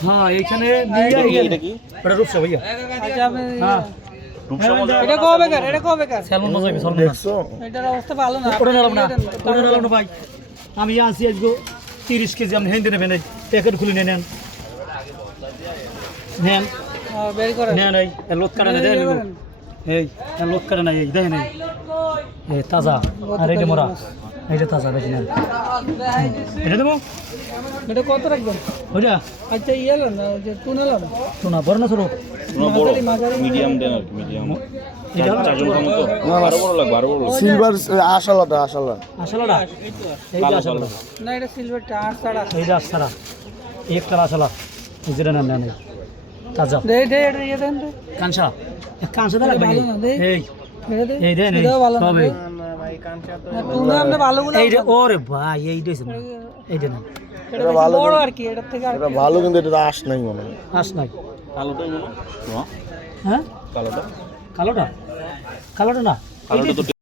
হ্যাঁ এইখানে রূপসা ভাইয়া ভাই আমি আনছি আজকে 30 কেজি আপনি হেঁটে নেবেন প্যাকেট খুলে নেন নেন নেন এই লোক কাটা না দেন এই লোক কাটা না এই দেখেন এই তাজা আর এইটা মোরা এইটা তাজা বেশি নেন এটা দেবো এটা কত রাখবেন ওইটা আচ্ছা ইয়েলাম না যে টুনালাম টুনা বড় না ছোট মিডিয়াম দেন আর কি মিডিয়াম এটা চারজন কম তো আরো বড় লাগবে আরো বড় সিলভার আশালাটা আসলাটা এইটা আসলা না এটা সিলভারটা আর ছাড়া এইটা আসলা এক কালা আসলা যেটা নেন নেন তাজা দে দে এটা ইয়ে দেন তো কাঁচা কাঁচা দা লাগবে ভালো না দে এই এটা দে এই দেন এটাও ভালো না সবে ভাই কাঁচা তো টুনা আমরা ভালোগুলো এইটা ওরে ভাই এই দিয়েছে না এইটা না এটা ভালো বড় আর কি এটার থেকে আর এটা ভালো কিন্তু এটা আশ নাই মনে হয় আস নাই কালোটাই মনে হ্যাঁ কালোটা কালোটা কালোটা না কালোটা তো